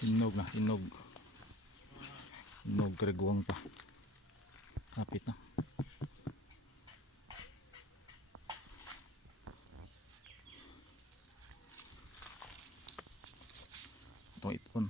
Hinog na, hinog. Hinog, kariguang pa. Kapit na. Itong ipon.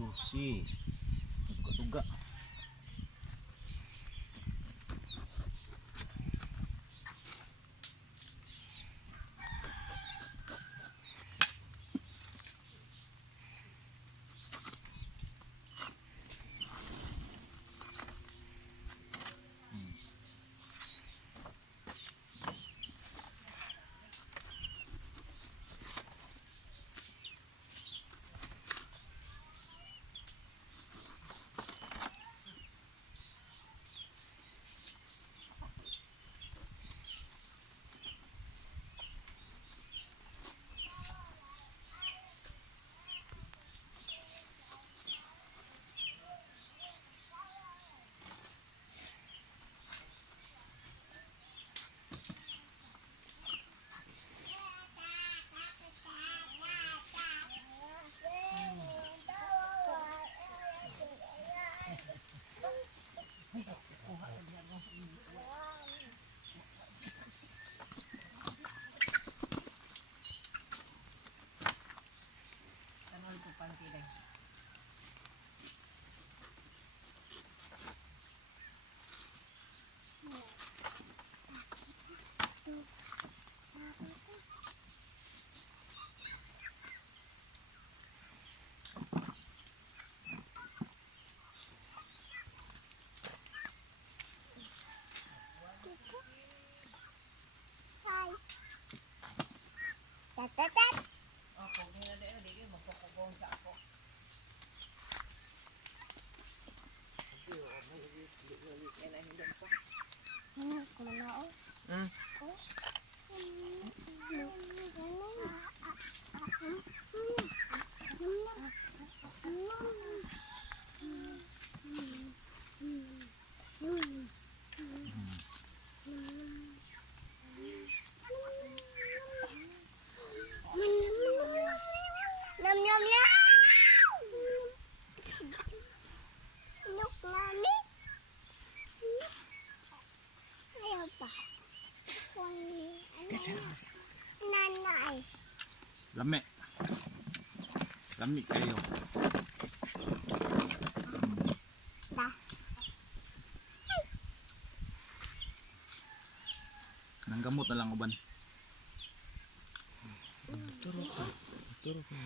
Juicy. Tuga-tuga. Tatat. Ako, hindi magpapagawin sa ako. Yan ay hindi pa. Kumanao. Nam nam ya. Nuk nami. Ayaw pa. Nanay. Lami. Lami kayo. Ta. Nang gamot na lang uban. Turo ka. Turo ka.